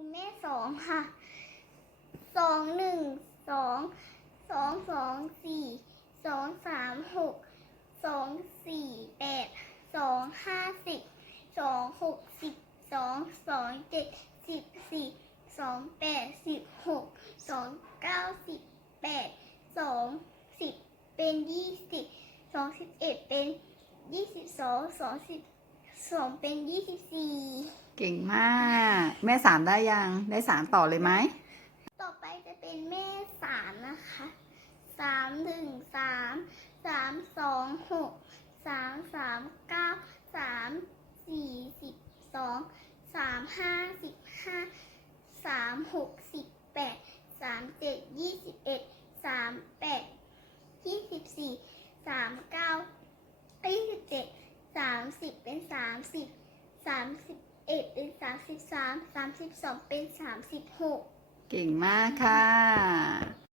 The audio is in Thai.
คุณแม่สองค่ะสองหนึ่งสองสองสองสี่สองสามหกสองสี่แปดสองห้าสิบสองหกสิบสองสองเจ็ดสิบสี่สองแปดสิบหกสองเก้าสิบแปดสองสิบเป็น20สองสิบเอ็ดเป็น22สองเป็น24เก่งมากแม่สามได้ยังได้สามต่อเลยไหมต่อไปจะเป็นแม่สามนะคะ3 1 3 3 2 6 3 3 9 3 4 12 3 5 15 3 6 18 3 7 21 3 8 24 3 9 27 30เป็น30 31เป็น33 32เป็น36เก่งมากค่ะ